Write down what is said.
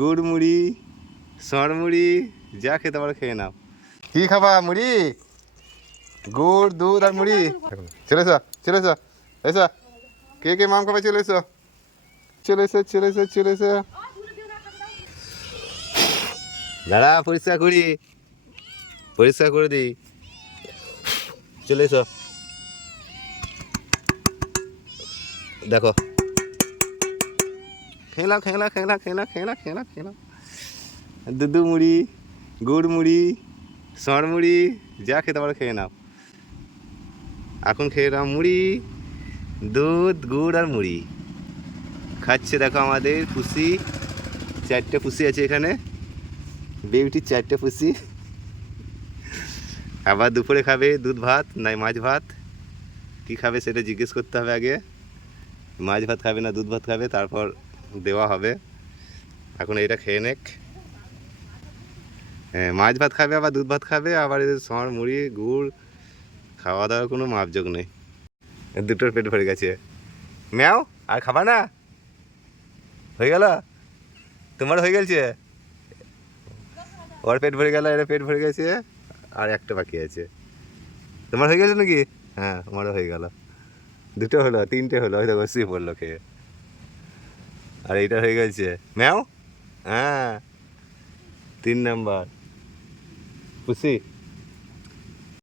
গুড় মুড়ি, সর মুড়ি, যা খেতে পারো খেয়ে নাও। কি খাবা? মুড়ি, গুড়, দুধ আর মুড়ি। চলে এসো, চলে এসো, এসো। কে কে মাম খাবে? চলে এসো, চলে এসো, চলে এসো, চলে এসো। দাঁড়া, পরিষ্কার করি, পরিষ্কার করে দিই। চলে এসো, দেখো। খেলা খেলা খেলা খেলা খেলা খেলা খেলা। দুধু মুড়ি, গুড় মুড়ি, সর মুড়ি, যা খেতে পারো খেয়ে নাও। এখন খেয়ে নাও মুড়ি, দুধ, গুড় আর মুড়ি। খাচ্ছে দেখো আমাদের পুষি। 4টে পুষি আছে এখানে, বেবিটির 4টে পুষি। আবার দুপুরে খাবে দুধ ভাত নাই মাছ ভাত। কী খাবে সেটা জিজ্ঞেস করতে হবে আগে। মাছ ভাত খাবে না দুধ ভাত খাবে, তারপর দেওয়া হবে। এখন এটা খেয়ে নেক। হ্যাঁ, মাছ ভাত খাবে, আবার দুধ ভাত খাবে, আবার এদের সর মুড়ি গুড়, খাওয়া দাওয়ার কোনো মাপযোগ নেই। দুটোর পেট ভরে গেছে। ম্যাও, আর খাবা না? হয়ে গেল? তোমার হয়ে গেছে? ওর পেট ভরে গেল, এর পেট ভরে গেছে, আর একটা বাকি আছে। তোমার হয়ে গেছে নাকি? হ্যাঁ, আমারও হয়ে গেল। দুটো হলো, 3টে হলো, হয়তো বসেই পড়লো খেয়ে। আর এইটা হয়ে গেছে। ম্যাও, হ্যাঁ, 3 নাম্বার পুষি।